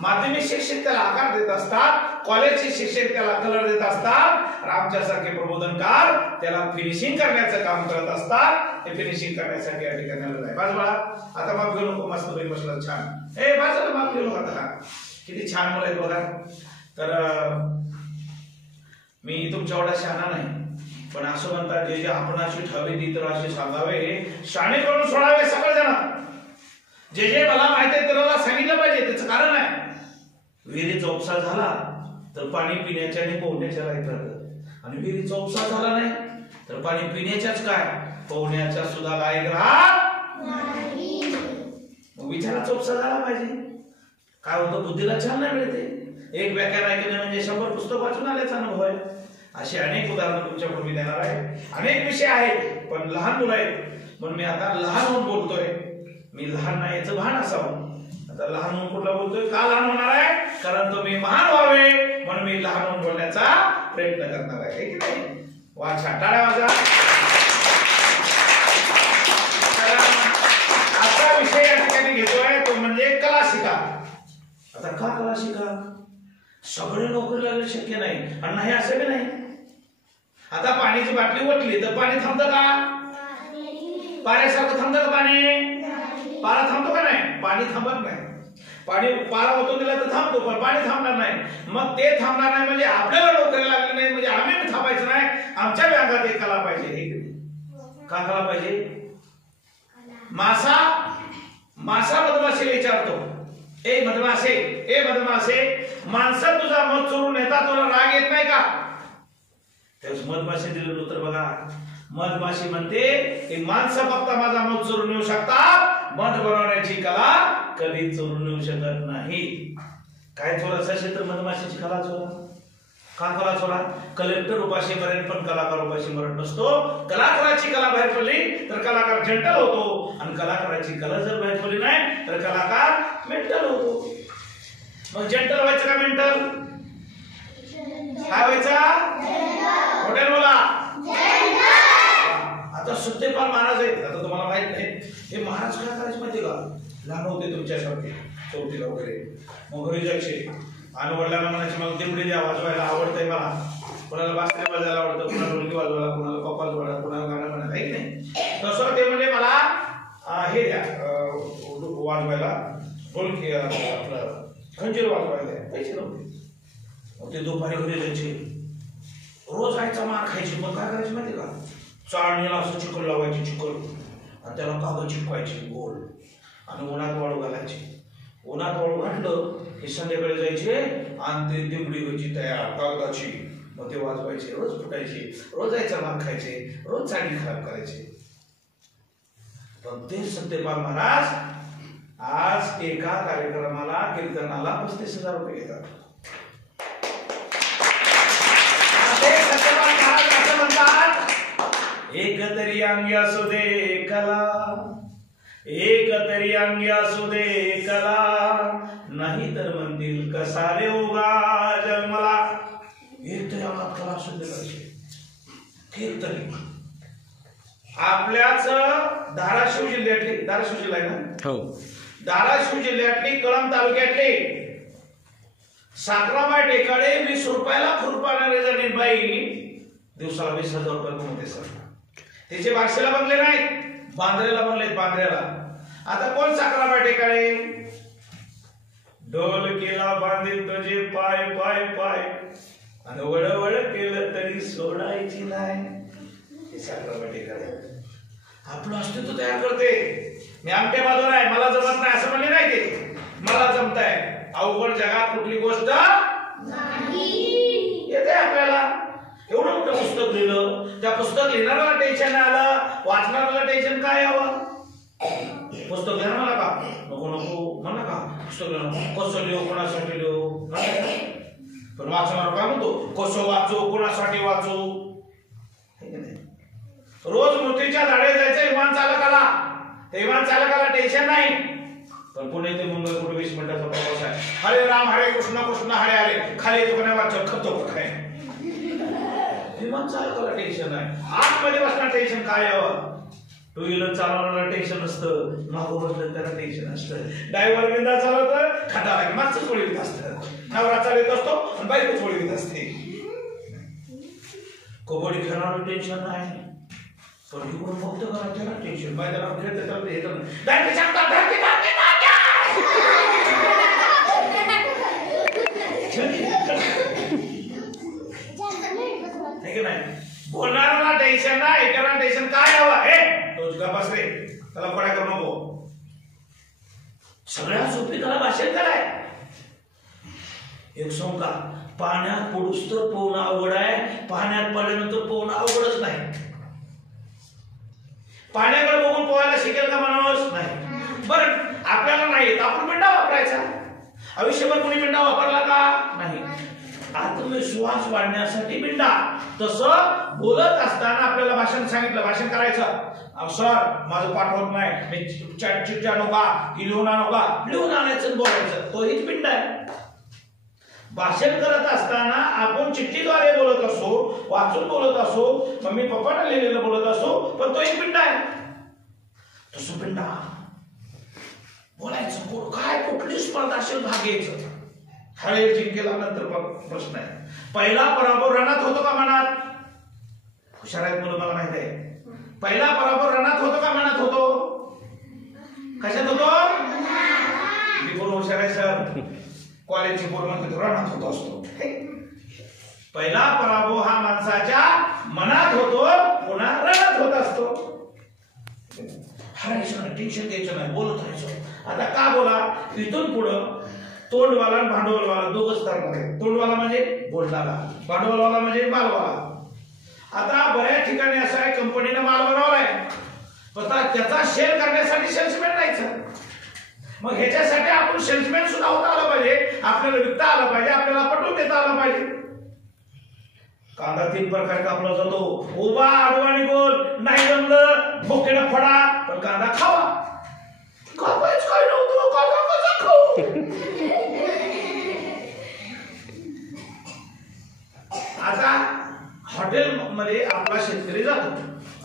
माध्यमिक शिक्षक त्याला आकार देत असतात, कॉलेजचे शिक्षक त्याला कलर देत असतात, आणि आमच्यासारखे प्रबोधनकार त्याला फिनिशिंग करण्याचं काम करत असतात. हे फिनिशिंग करण्यासाठी या ठिकाणी आलेलं आहे. बाजूला आता माफ घेऊ नको, मस्त पैकी बसला छान. बाजूला माफ घेऊ नको. आता किती छान मुलं आहेत बघा. तर मी तुमच्या एवढा शहाणा नाही, पण असं म्हणतात जे जे आपण अशी ठेवी ती तर असे सांगावे, शाणे करून सोडावे सगळेजण. जे जे मला माहिती आहे त्याला सांगितलं पाहिजे. त्याचं कारण आहे, विहिरीचा उपसा झाला तर पाणी पिण्याच्या आणि पोहण्याच्या लायक राहतं, आणि विहिरीचा उपसा झाला नाही तर पाणी पिण्याच्याच काय पोहण्याच्या सुद्धा लायक राहत नाही. मग विचाराचा उपसा झाला पाहिजे. काय होतं, बुद्धीला चालना मिळते. एक व्याख्यान ऐकणे म्हणजे 100 पुस्तक वाचून आल्याचा अनुभव आहे. अशी अनेक उदाहरणं तुमच्याकडे मी देणार आहे. अनेक विषय आहेत, पण लहान मुलं आहेत म्हणून मी आता लहान होऊन बोलतोय. मी लहान नाही याचं भान असावं. आता लहान होऊन कुठला बोलतोय, का लहान होणार आहे, कारण तुम्ही महान व्हावे म्हणून मी लहान होऊन बोलण्याचा प्रयत्न करणार आहे, की नाही. वाचा, टाळ्या वाजा. असा विषय या ठिकाणी घेतोय तो म्हणजे कला शिका. आता का कला शिका, सगळे नोकरी लागणे शक्य नाही, आणि नाही असं बी नाही. आता पाण्याची बाटली ओतली तर पाणी थांबतं का, पाण्यासारखं थांबतं का पाणी, पारा थांबतो का नाही, पाणी थांबत नाही. पाणी पारा ओतून दिला तर थांबतो, पण पाणी थांबणार नाही. मग ते थांबणार नाही म्हणजे आपल्याला नोकरी लागली नाही म्हणजे आम्ही थांबायचं नाही. आमच्या अंगात एक कला पाहिजे. का कला पाहिजे, मासा मधमाशीला विचारतो, ए मधमाशे माणसं तुझा मध चोरून नेता, तुला राग येत नाही का. त्याच मधमाशी दिलेलं उत्तर बघा. मधमाशी म्हणते माणसं फक्त माझा मध चोरून येऊ शकतात, मध बनवण्याची कला कधी चोरून येऊ शकत नाही. काय चोरायचं असेल तर मधमाशीची कला चोरा. का कला चोरा, कलेक्टर उपाशी मरेल पण कलाकार उपाशी मरत नसतो. कलाकाराची कला बाहेर पडली तर कलाकार जंटल होतो, आणि कलाकाराची कला जर बाहेर पडली नाही तर कलाकार मेंटल होतो. मग जंटल व्हायचं का मेंटल, काय व्हायचा, हॉटेल बोला. आता सत्यपाल महाराज आहेत, आता तुम्हाला माहित नाही हे महाराज काय करायचे माहिती का, लहान होते तुमच्यासारखे चौथीला वगैरे, मग घरी जायचे आणि वडिलांना म्हणायचे मला दिमडी द्या, वाजवायला आवडतंय मला. कोणाला बासरी वाजवायला आवडतं, कोणाला ढोलकी वाजवायला, कोणाला कपाल वाजवायला, कोणाला गाणं म्हणायला, आहे नाही. तसं ते म्हणजे मला हे द्या वाजवायला, ढोलकी आपलं खंजीर वाजवायला द्या, पैसे नव्हते. मग ते दुपारी घरी जायचे, रोज आईचा मार खायचे. मग काय करायचे माहिती का, चाळणीला असं चिकन लावायचे, चिकन, आणि त्याला कागद चिटकवायचे गोल, आणि उन्हात वाळू घालायचे. उन्हात वाळू घातलं की संध्याकाळी जायचे आणि ते दिमडी व्हायची तयार कागदाची. मग ते वाजवायचे, रोज फुटायचे, रोज आईचा मार खायचे, रोज चाळणी खराब करायचे. पण ते सत्यपाल महाराज आज एका कार्यक्रमाला कीर्तनाला 35,000 रुपये घेतात. सत्यपाल महाराज असं म्हणतात, एक तरी अंगी असू दे कला, एक तरी अंगी असू दे कला, नाही तर म्हणतील कसा रे उगा जन्मला. एक तरी अंगात कला असू दे पाहिजे, एक तरी. आपल्याच धाराशिव जिल्ह्यातली, धाराशिव जिल्हा आहे ना, हो, धाराशिव जिल्ह्यातली कळंब तालुक्यातली साखराबाई टेकाडे 20 रुपयाला खुरपाणारे जमीन बाई दिवसाला 20,000 रुपये कमवते सर. तिचे बारशेला बनले नाहीत, बांद्रेला बनलेत, बांद्रेला. आता कोण साखराबाई टेकाडे, ढोल केला बांधील तुझे पाय पाय पाय, आणि वळवळ केलं तरी सोडायची नाही. साखराबाई टेकाडे आपलं अस्तित्व तयार करते. मी आमटे बाजूला आहे, मला जमत नाही असं म्हणले नाही, ते मला जमत आहे. अवघड जगात कुठली गोष्ट येते आपल्याला. एवढं मोठं पुस्तक लिहिलं, त्या पुस्तक लिहिणाऱ्याला टेन्शन आलं, वाचणाऱ्याला टेन्शन काय यावं. पुस्तक लिहिणारा का नको नको म्हणा का, पुस्तक कसं लिहू, कोणासाठी लिहू, पण वाचणार काय म्हणतो कसं वाचू, कोणासाठी वाचू. रोज मृत्यूच्या झाडे जायचं विमान चालकाला, ते विमान चालकाला टेन्शन नाही. पण पुणे ते मुंबई कुठे 20 मिनिटाचा प्रवास आहे. हरे राम हरे कृष्ण कृष्ण हरे हरे, खाली येतो कोणा वाचत खपतो काय, विमान चालकाला टेन्शन आहे. आतमध्ये बसणार टेन्शन काय यावं. टू व्हीलर चालवणारा टेन्शन नसतं, मागं बसलं त्याला टेन्शन असतं. ड्रायव्हर बिंदा चालवतं, खाटाला मागचं चोळीत असतं, नवरा चालवत असतो आणि बायको चोळीत असते. कबड्डी खेळणारं टेन्शन नाही, पण इकडून फक्त त्याला टेन्शन. मैदानावर खेळते चालते हे करणं नाही. बोलणारा टेन्शन नाही, ऐकणारा टेन्शन. काय हवा हे तोच का बस रे, त्याला पडा करू नको. सगळ्यात सोपी त्याला भाषण कराय. एक सांगू का, पाण्यात पडूस तर पोहणं अवघड आहे, पाण्यात पडल्यानंतर पोहणं अवघडच नाही. पाण्याकडे बघून पोहायला शिकेल का माणूस? नाही. बरं आपल्याला नाही आपण बिंडा वापरायचा. आयुष्यभर कोणी बिंडा वापरला का? नाही. आत्मविश्वास वाढण्यासाठी बिंडा. तसं बोलत असताना आपल्याला भाषण सांगितलं, भाषण करायचं. सर माझं पाठ होत नाही, मी चिठ्ठ्या नका की लिहून आणू का, लिहून आणायचं बोलायचं, तो हीच बिंडा आहे. भाषण करत असताना आपण चिठ्ठीद्वारे बोलत असो, वाचून बोलत असो, मम्मी पप्पाने लिहिलेलं बोलत असो, पण तो एक बिंडा आहे. तसं बिंडा बोलायचं. काय कुठली स्पर्धा असेल भाग घ्यायचं. हळेर जिंकेल्यानंतर प्रश्न आहे, पहिला पराभव रणात होतो का मनात? हुशार आहेत मुलं, मला माहित आहे. पहिला पराभव रणात होतो का मनात होतो? कशात होतो? मी कोण हुशार आहे सर, कॉलेजची पोर म्हणते रणात होतो असतो. पहिला पराभव हा माणसाच्या मनात होतो, पुन्हा रणात होत असतो. हरायचं, टेन्शन घ्यायचं नाही, बोलत राहायचं. आता का बोला, इथून पुढं तोंडवाला आणि भांडवलवाला दोघच धरणार आहे. तोंडवाला म्हणजे बोलणारा, भांडवलवाला म्हणजे मालवाला. आता बऱ्याच ठिकाणी असं आहे, कंपनीने माल बनवलाय, पण त्याचा शेअर करण्यासाठी सेल्समॅन नाहीचं. मग ह्याच्यासाठी आपण सेल्समॅन सुद्धा होता आला पाहिजे, आपल्याला विकता आला पाहिजे, आपल्याला पटवून देता आला पाहिजे. कांदा 3 प्रकार कापला जातो, उभा, आडवा आणि गोल. नाही जमलं भोकेला फडा, पण कांदा खावा. कापायच काय नव्हतं, कांदा कसा खाऊ? आता हॉटेल मध्ये आपला शेतकरी जातो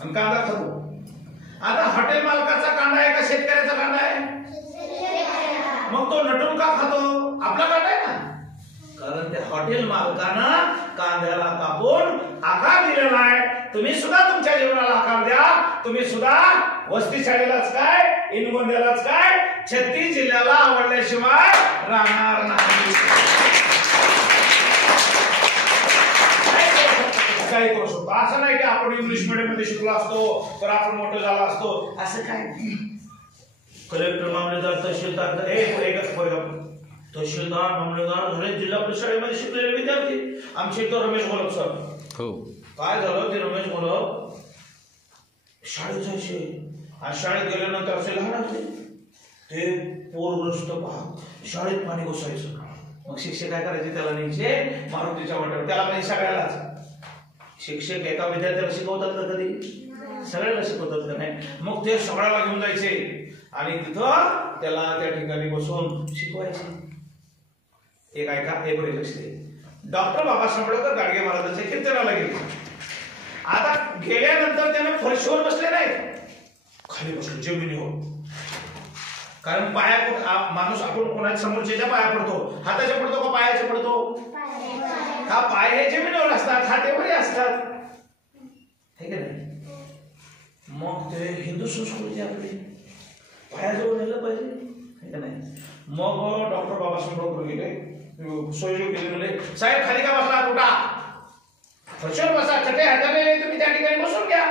आणि कांदा खातो. आता हॉटेल मालकाचा कांदा आहे का शेतकऱ्याचा कांदा आहे? मग तो नटून का खातो? आपला कांदा आहे ना. कारण त्या हॉटेल मालकानं कांद्याला कापून आकार दिलेला आहे. तुम्ही सुद्धा तुमच्या जीवनाला आकार द्या. तुम्ही सुद्धा वस्ती शाळेलाच काय, इनगोंद्यालाच काय, 36 जिल्ह्याला आवडल्याशिवाय राहणार नाही. काही करू शकतो. असं नाही की आपण इंग्लिश मीडियम मध्ये शिकलो असतो तर आपण मोठं झालो असतो, असं काय. कलेक्टर, मामलेदार, तहसीलदार, तहसीलदार, मामलेदार झाले जिल्हा परिषद शाळेमध्ये शिकलेले विद्यार्थी. आमचे तो रमेश गोलप सर, हो काय झालं, ते रमेश गोलप शाळेत जायचे आणि शाळेत गेल्यानंतर असे लहान असते ते पोरग्रस्त भाग शाळेत पाणी घुसायचं. मग शिक्षक काय करायचे, त्याला न्यायचे मारुतीच्या वाट्यावर, त्याला म्हणजे सगळ्यालाच. शिक्षक एका विद्यार्थ्याला शिकवतात का कधी? सगळ्याला शिकवतात का नाही? मग ते सगळ्याला घेऊन जायचे आणि तिथं त्याला त्या ठिकाणी बसून शिकवायचे. एक ऐका, हे बरे लक्ष दे. डॉक्टर बाबासाहेब आंबेडकर गाडगे महाराजांच्या कीर्तनाला गेले. आता गेल्यानंतर त्याने फरशीवर बसले नाही, खाली बसले जमिनीवर. कारण पाया माणूस आपण कोणाच्या समोरच्या पाया पडतो, हाताच्या पडतो का पायाच्या पडतो? हा पाय हे जमिनीवर असतात, हाते वरी असतात, ठीक आहे ना. मग ते हिंदू संस्कृती आपली पायाजवळ नेलं पाहिजे, ठीक आहे नाही. मग डॉक्टर बाबासाहेब आंबेडकर गेले, सोयीजोग केले, म्हणले साहेब खाली का बसला, कुठा फरशीवर बसा, चटे हाताने तुम्ही त्या ठिकाणी बसून घ्या.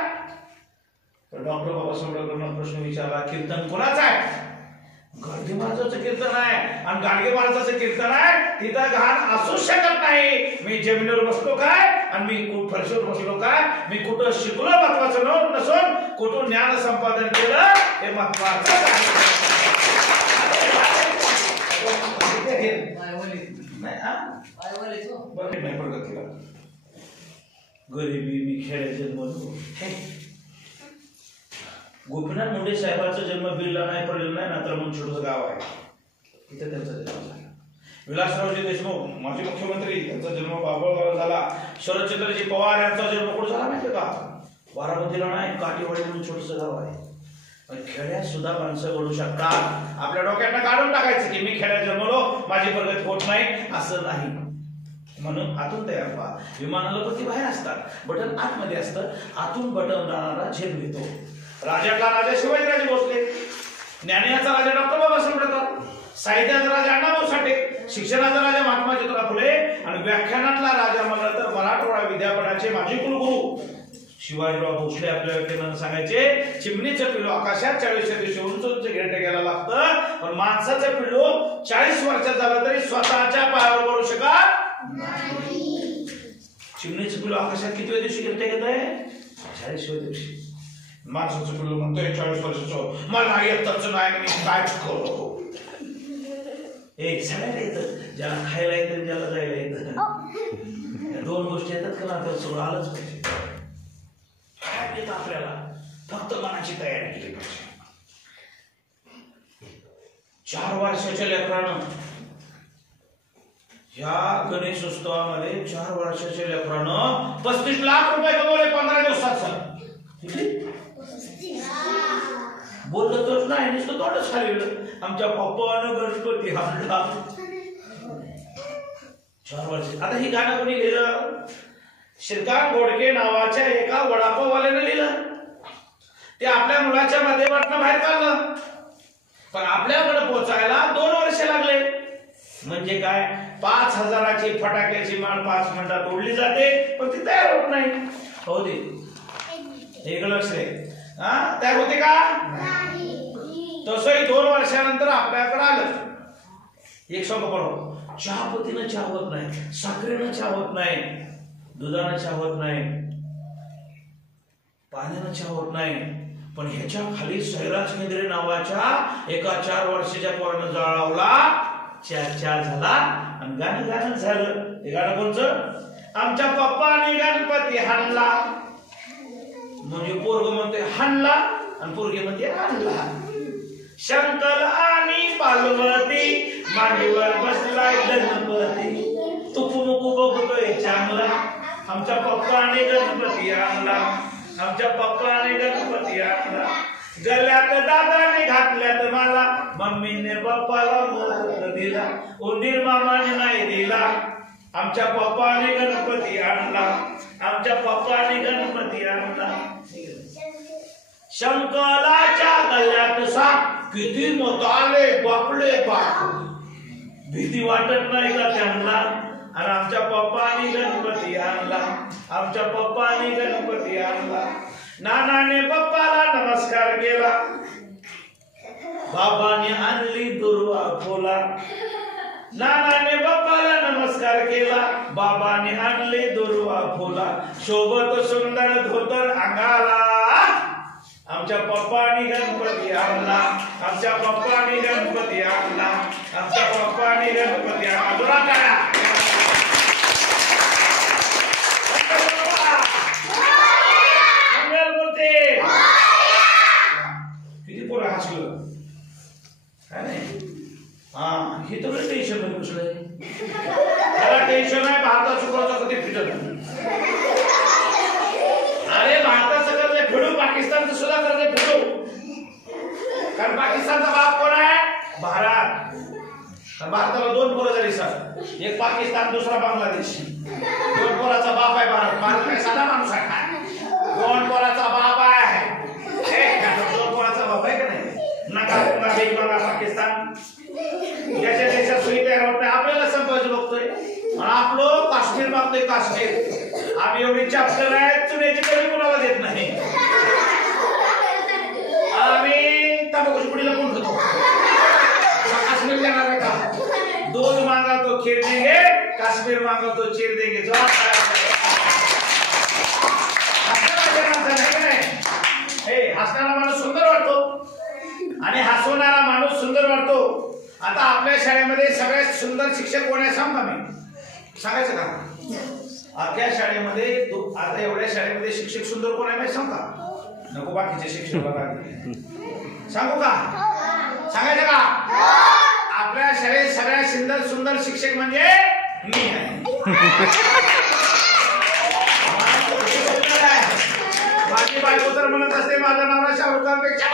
तर डॉक्टर बाबासाहेब आंबेडकरांना प्रश्न विचारला, कीर्तन कोणाचं आहे? गाडगे महाराजांचं कीर्तन आहे. आणि गाडगे महाराजांचं कीर्तन आहे, तिथं घाण असूच शकत नाही. मी जमिनीवर बसलो काय आणि मी फरशीवर बसलो काय, मी कुठं शिकलो महत्वाचं नसून कुठून ज्ञान संपादन केलं हे महत्वाचं आहे. प्रगतीला गरिबी मी खेळायचे म्हणून. गोपीनाथ मुंडे साहेबांचा जन्म बीडला नाही, पडलेला नाही, नातर म्हणून छोटंसं गाव आहे, तिथे त्यांचा जन्म झाला. विलासरावजी देशमुख माजी मुख्यमंत्री, त्यांचा जन्म बाभळगावला झाला. शरदचंद्रजी पवार यांचा जन्म कुठे झाला माहिती का? बारामतीला नाही, काठीवाडी म्हणून छोटंसं गाव आहे. खेड्यात सुद्धा माणसं घडू शकतात. आपल्या डोक्यातनं काढून टाकायचं की मी खेड्यात जन्मलो, माझी प्रगती होत नाही, असं नाही. म्हणून आतून तयार व्हा. विमानाला पती बाहेर असतात, बटन आतमध्ये असतं, आतून बटन दाणारा झेप घेतो. राजातला राजा शिवाजीराजे भोसले, ज्ञानाचा राजा डॉक्टर बाबासाहेब आंबेडकर, साहित्याचा राजा अण्णाभाऊ साठे, शिक्षणाचा राजा महात्मा ज्योतिराव फुले आणि व्याख्यानातला राजा म्हणलं तर मराठवाडा विद्यापीठाचे माजी कुलगुरू शिवाजीराव भोसले आपल्या व्याख्यानात सांगायचे, चिमणीचं पिल्लू आकाशात 40 दिवशी उंच उंच घेरटे घ्यायला लागतं, पण माणसाचं पिल्लू 40 वर्षात झालं तरी स्वतःच्या पायावर पडू शकत नाही. चिमणीचं पिल्लू आकाशात किती दिवशी घेरटे घेत आहे? 40व्या दिवशी. माणसाचं पिल्लू म्हणतोय 40 वर्षाचं, मला येतच नाही, मी काय करू? एक सगळ्याला येतं, ज्याला खायला येतं, ज्याला जायला येतं. दोन गोष्टी येतात का ना, तर सगळं आलंच पाहिजे. काय येतं आपल्याला? फक्त मनाची तयारी केली पाहिजे. 4 वर्षाच्या लेकरानं या गणेश उत्सवामध्ये 4 वर्षाच्या लेकरानं 35 लाख रुपये कमवले 15 दिवसात. बोललं तर नाही, नुसतं तोंडच खाली. आमच्या पप्पानं गणपती आणला. 4 वर्ष. आता ही गाणं कोणी लिहिलं? श्रीकांत गोडके नावाच्या एका वडापाववाल्याने लिहिलं. ते आपल्या मुलाच्या माध्यमातून बाहेर काढलं, पण आपल्याकडे पोहोचायला 2 वर्ष लागले. म्हणजे काय? 5000ची फटाक्याची माळ 5 मिनिटात उडली जाते, पण ती तयार होत नाही. हो दे, एक लक्ष रे. तयार होते का? तसंही 2 वर्षानंतर आपल्याकडे आलं. एक सांगू पडो, चहापतीनं चहा होत नाही, साखरेनं चहा होत नाही, दुधानं चहा होत नाही, पाण्यानं चहा होत नाही, पण ह्याच्या खाली सैराज केंद्रे नावाच्या एका 4 वर्षाच्या पोरानं जाळ लावला, चहा झाला आणि गाणं झालं. हे गाणं कोणचं? आमच्या पप्पाने गणपती हाणला. म्हणजे पोरग म्हणते हाणला आणि पोरगी म्हणते आणला. शंकर आणि पार्वती मांडीवर बसलाय गणपती, तुकू बघतोय चांगला. आमच्या पप्पाने गणपती आणला, आमच्या पप्पाने गणपती आणला. गल्यात दादाने घातल्यात मला, मम्मीने पप्पाला मोदक दिला, उंदीर मामाने नाही दिला. आमच्या पप्पाने गणपती आणला, आमच्या पप्पाने गणपती आणला. शंकराच्या गल्यात साप, किती मोठाले बापले बाप, भीती वाटत नाही का त्यांना? आणि आमच्या पप्पाने गणपती आणला, आमच्या पप्पाने गणपती आणला. नानाने पप्पाला नमस्कार केला, बाबाने आणली दुर्वा खोला. नानाने पप्पाला नमस्कार केला, बाबाने आणली दुर्वा फुला. शोभत सुंदर धोतर अंगाला, आमच्या पप्पानी गणपती आणला, आमच्या पप्पानी गणपती आणला, आमच्या पप्पानी गणपती आणला. जोरात टाळ्या. मंगल मूर्ती. किती पोरं हसलं काय नाही? हे तर टेन्शन मध्ये घुसलंय. त्याला टेन्शन आहे भारतात शुक्रचा कधी फिटत. अरे भारताचं कर्ज फेडू, पाकिस्तानचं सुद्धा कर्ज फेडू. कारण पाकिस्तानचा बाप कोण आहे? भारत. भारताला 2 पोरं जरी सर, एक पाकिस्तान दुसरा बांगलादेश. 2 पोराचा बाप आहे भारत. भारत काय साधा माणूस आहे? 2 पोराचा बाप आहे. 2 पोराचा बाप आहे का नाही? नका बेईमाना पाकिस्तान. ज्याच्या देशात सुई तयार होत नाही, आपल्याला संपायचं बघतोय आणि आपलं काश्मीर मागतोय. काश्मीर आम्ही एवढी चॅप्टर आहे, चुन्याची कधी कुणाला देत नाही. आम्ही तंबाखूची पुढीला कोण होतो? काश्मीर देणार आहे का? 2 मागा तो खीर देंगे, काश्मीर मागा तो चीर देंगे. जो हसणारा माणूस सुंदर वाटतो आणि हसवणारा माणूस सुंदर वाटतो. आता आपल्या शाळेमध्ये सगळ्यात सुंदर शिक्षक कोण आहे सांग का? मी सांगायचं का? आपल्या शाळेमध्ये आता एवढ्या शाळेमध्ये शिक्षक सुंदर कोण आहे माहिती सांग का? नको बाकीचे शिक्षक सांगू का? सांगायचं का? आपल्या शाळेत सगळ्यात सुंदर शिक्षक म्हणजे मी आहे. माझी बायको तर म्हणत असते माझा नवरा शाहरुख खानपेक्षा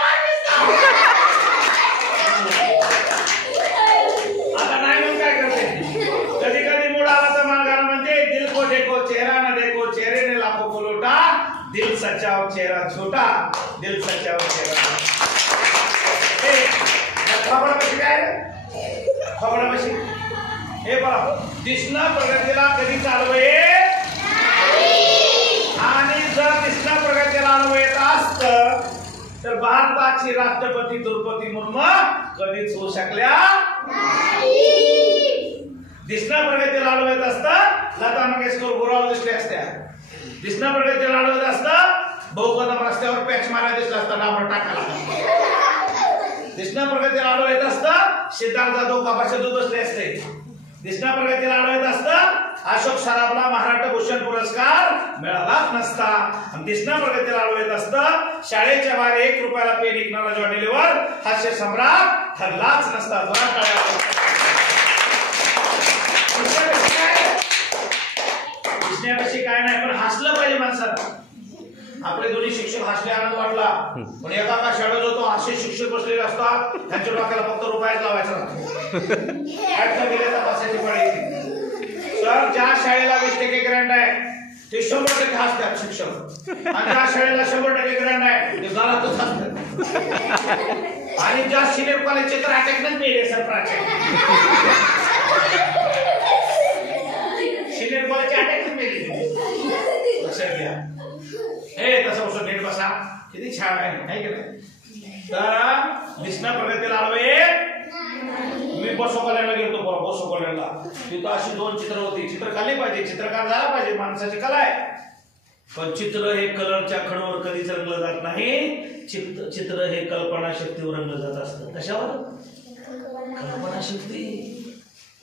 आता नाही मग काय करते, कधी कधी मूड आला तर माणगाला म्हणते दिल को देखो चेहरा न देखो चेहरे ने लाखों को लूटा, दिल सच्चा और चेहरा छोटा, दिल सच्चा और चेहरा खबर कशी काय खबर कशी हे बघा, दिसणं प्रगतीला कधी चालवये आणि जर दिसणं प्रगतीला आणवयत असतं तर भारताची राष्ट्रपती द्रौपदी मुर्मू कधीच होऊ शकल्या नाही. दिसणं प्रगतीला आणवयत असतं लता मंगेशकर गोरावर दिसले असत्या, दिसणं प्रगतीला आणवयत असतं बहुकदम रस्त्यावर पॅच मारायला दिसला असता डांबर टाकायला, दिसणं प्रगतीला आणवयत असतं सिद्धार्थ जाधव कापाचे दूध बसले असते, दिसणं प्रगतीला आणवयत असतं अशोक सराफला महाराष्ट्र भूषण पुरस्कार मिळालाच नसता, आणि दिसणं प्रगतीला आणवयत असतं शाळेच्या बाहेर 1 रुपयाला पेन विकणारा जॉनी लिव्हर हास्य सम्राट ठरलाच नसता. दिसण्यापेक्षा काय नाही पण हसलं पाहिजे माणसाला. आपले दोन्ही शिक्षक हसले आनंद वाटला, पण एका का शाळेत होतो असे शिक्षक बसलेले असतात त्यांच्या डोक्याला फक्त रुपयाच लावायचा गेले तर बसायची पाळी येते. तर ज्या शाळेला 20% ग्रँट आहे ते 100% हसतात शिक्षक, आणि ज्या शाळेला 100% ग्रँट आहे ते घरातच हसतात, आणि ज्या सिनियर कॉलेजचे तर अटॅकमेंट मिळेल सर प्राचार्य सिनियर कॉलेजचे अटॅकमेंट मिळेल लक्षात घ्या. हे तसं बसून नीट बसा, किती छान आहे की नाही. तर दिसणं प्रगतीला आलोय. मी बसो कॉलेजला गेलो बरं, बसो कॉलेजला तिथं अशी 2 चित्र होती. चित्र काढली पाहिजे, चित्रकार झाला पाहिजे, माणसाची कला आहे, पण चित्र हे कलरच्या खडूवर कधीच रंगलं जात नाही. चित्र हे कल्पना शक्तीवर रंगलं जात असतं. कशावर? कल्पना शक्ती.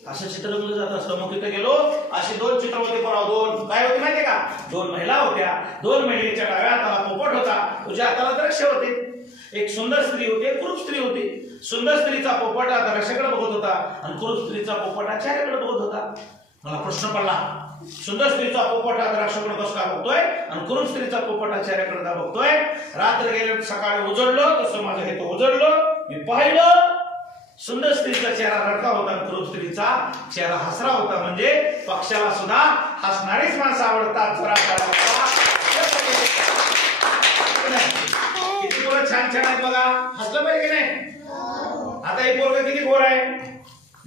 असं चित्र रंगलं जात असतं. मग तिथे गेलो अशी 2 चित्र होते परवा. 2 काय होते माहितीये का? 2 महिला होत्या. 2 महिलेच्या डाव्या हाताला पोपट होता, उजव्या हाताला द्राक्ष होते. एक सुंदर स्त्री होती, एक कुरूप स्त्री होती. सुंदर स्त्रीचा पोपट द्राक्षाकडे बघत होता आणि कुरूप स्त्रीचा पोपट चेहऱ्याकडे बघत होता. मला प्रश्न पडला, सुंदर स्त्रीचा पोपट द्राक्षाकडे कसं काय बघतोय आणि कुरूप स्त्रीचा पोपट चेहऱ्याकडे का बघतोय? रात्र गेले सकाळी उजळलं तसं माझं हे तो उजळलं. मी पाहिलं सुंदर स्त्रीचा चेहरा रडका होता आणि कुरूप स्त्रीचा चेहरा हसरा होता. म्हणजे पक्षाला सुद्धा हसणारीच माणसं आवडतात. किती पोरं छान छान आहेत बघा, हसलं पाहिजे की नाही. आता हे पोरग किती गोर आहे,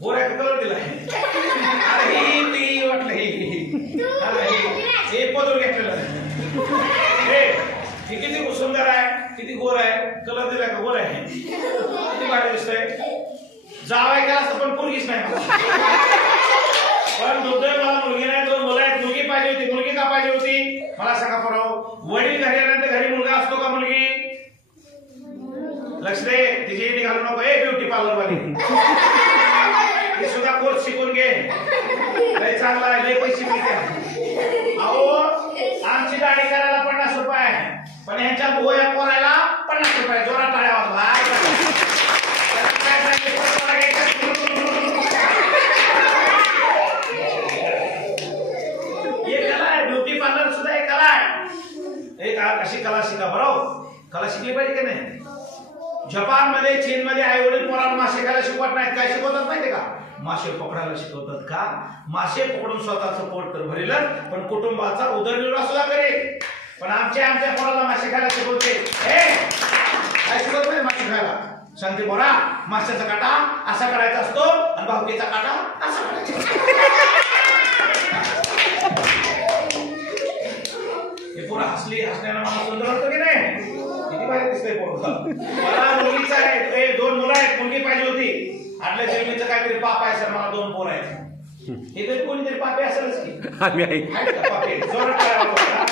गोऱ्या कलर दिला आहे. ती वाटलं हे पदर घेतलेलं हे किती सुंदर आहे, किती गोर आहे, कलर दिला का गोर आहे, किती भारी दिसतंय. जावाय केला असतं पण पोरगीच नाही मला. पण दुर्दैव मला मुलगी नाही, 2 मुलं आहेत. मुलगी पाहिजे होती. मुलगी का पाहिजे होती मला सांगा पराव. वडील घरी आल्यानंतर घरी मुलगा असतो का मुलगी? लक्ष दे, तिची निघालू नको. ब्युटी पार्लर वाली ती सुद्धा कोर्स शिकून घे, लय चांगला आहे, लय पैसे मिळते. अहो आमची दाढी करायला 50 रुपये, पण ह्यांच्या गोया पोरायला 50 रुपये. जोरात टाळ्या वाजवा. ब्युटी पार्लर सुद्धा एक कला आहे. एक अशी कला शिका बरोबर. कला शिकली पाहिजे की नाही. जपान मध्ये, चीन मध्ये आई वडील पोरांना मासे खायला शिकवत नाहीत. काय शिकवतात माहितीये का? मासे पकडायला शिकवतात. का? मासे पकडून स्वतःचं पोट तर भरेल पण कुटुंबाचा उदरनिर्वाह सुद्धा करेल. पण आमच्या पोराला मासे खायला शिकवते. काय शिकवत नाही मासे खायला? सांगते पोरा माशाचा काटा असा करायचा असतो आणि भावकीचा काटा असा करायचा. हे पोरा हसली, हसण्याला मला सुंदर वाटतं की नाही. किती भारी दिसतंय पोरं. मला मुलगीचा आहे, 2 मुलं आहेत. मुलगी पाहिजे होती. आटल्या जन्मीचं काहीतरी पाप आहे सर, मला 2 पोरं आहेत. हे तरी कोणीतरी पापे असेलच की. आम्ही पापे जोरात काय होता.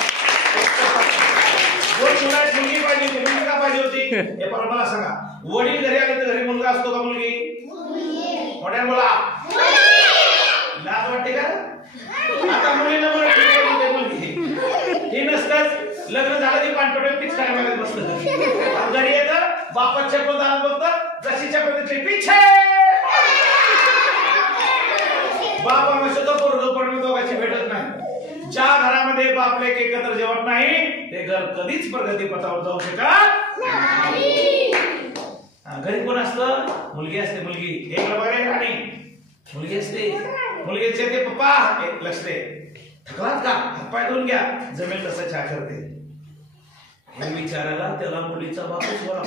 2 मुलं आहेत. मुलगी पाहिजे होती. मुलगी का पाहिजे होती हे पण मला सांगा. वडील घरी आले तर घरी मुलगा असतो का मुलगी? मोठ्या बोला. लाज वाटते का? आता मुलीला मुलगी ही नसतंच. लग्न झालं की पाणपट्यावर तीच काय मागत बसलं. घरी येतं बापाच्या पोताला बघतं जशीच्या पद्धतीचे पिछे बाप आम्हाला पोरग पण दोघांची भेटत नाही. ज्या घरामध्ये बाप लेक एकत्र जेवत नाही ते घर कधीच प्रगती पथावर जाऊ शकत नाही. घरी कोण असतं? मुलगी असते. मुलगी एक बघा राणी मुलगी असते. मुलगीचे ते पप्पा लक्ष दे, थकलात का? हातपाय धुवून घ्या. जमेल तसं चहा करते. हे विचारायला त्याला मुलीचा बापच बरा.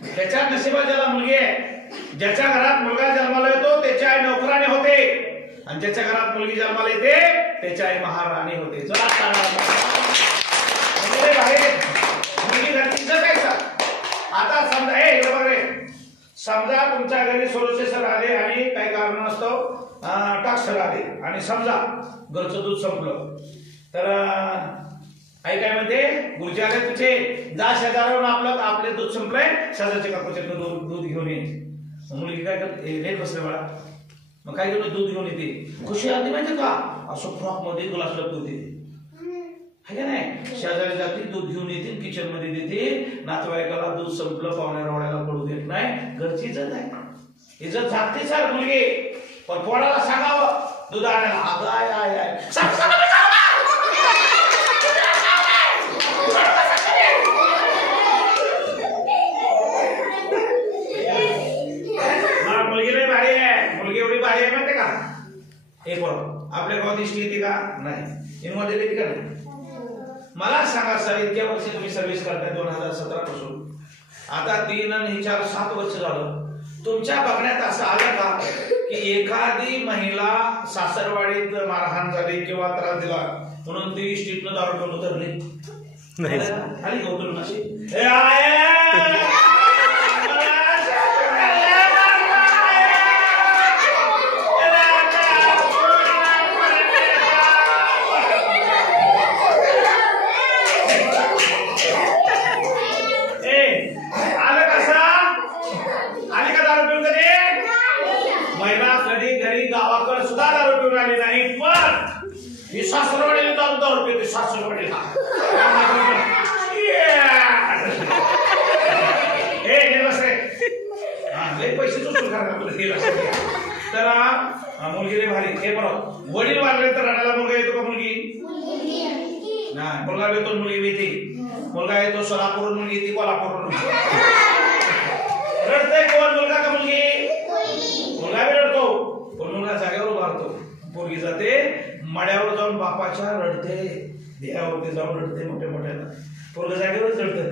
त्याच्या नशिबात ज्याला मुलगी आहे, ज्याच्या घरात मुलगा जन्माला येतो त्याची आई नोकराणी होते, आणि ज्याच्या घरात मुलगी जन्माला येते त्याची आई महाराणी होते. चला मुलगी घरतीचं काय सांग. आता समजा हे बघ, समजा तुमच्या घरी सोलोसेसर आले आणि काही कारण असतं टाक्सर आले, आणि समजा घरचं दूध संपलं, तर आई काय म्हणते, गुरुजी आले तुझे, जा शेजारावरून आपले दूध संपलंय, शेजारच्या काकूचे दूध घेऊन ये. मुलगी काय करते, लेट बसले बाळा, मग काय घेऊन दूध घेऊन येते. खुशी आली माहिती का, असं फ्रॉक मध्ये ग्लास लपवते, है का नाही. शेजारी जाते, दूध घेऊन येते, किचन मध्ये देते. नातेवाईकाला दूध संपलं, पाहुण्या रावड्याला पडू देत नाही. घरची इज्जत आहे, इज्जत झाकते सर मुलगी. पण पोराला सांगावं दूध आणायला, अगं आय आय आय मुलगी नाही भारी आहे. मुलगी एवढी भारी आहे माहिती का. हे बरोबर आपल्या गावात इष्टी येते का? नाही. इनमध्ये येते का नाही. मला सांगा सर, इतक्या वर्षी तुम्ही सर्व्हिस करताय 2017 पासून, आता 3 आणि 4 7 वर्ष झालं, तुमच्या बघण्यात असं आलं का की एखादी महिला सासरवाडीत मारहाण झाली किंवा त्रास दिला म्हणून ती इष्टीतनं दारू पिऊन उतरली नाही? खाली उतरून अशी गावाकडे सुद्धा दारू पिऊन आली नाही, पण ही सासरवाडीला दारू पिते. सासरवाडीला पैसे चुकून तर मुलगी रे भारी. हे बरोबर, वडील वारले तर रडायला मुलगा येतो का? मुलगी नाही. मुलगा येतो, मुलगी येते. मुलगा येतो सोलापूरहून, मुलगी येते कोल्हापूरहून. रडतय कोण, मुलगा का मुलगी? मुलगा बी रडतो, पण मुलगा जागेवर उभारतो. पोरगी जाते मड्यावर जाऊन बापाच्या रडते, देहावरती जाऊन रडते मोठ्या मोठ्यानं. पोरग जागेवरच रडत.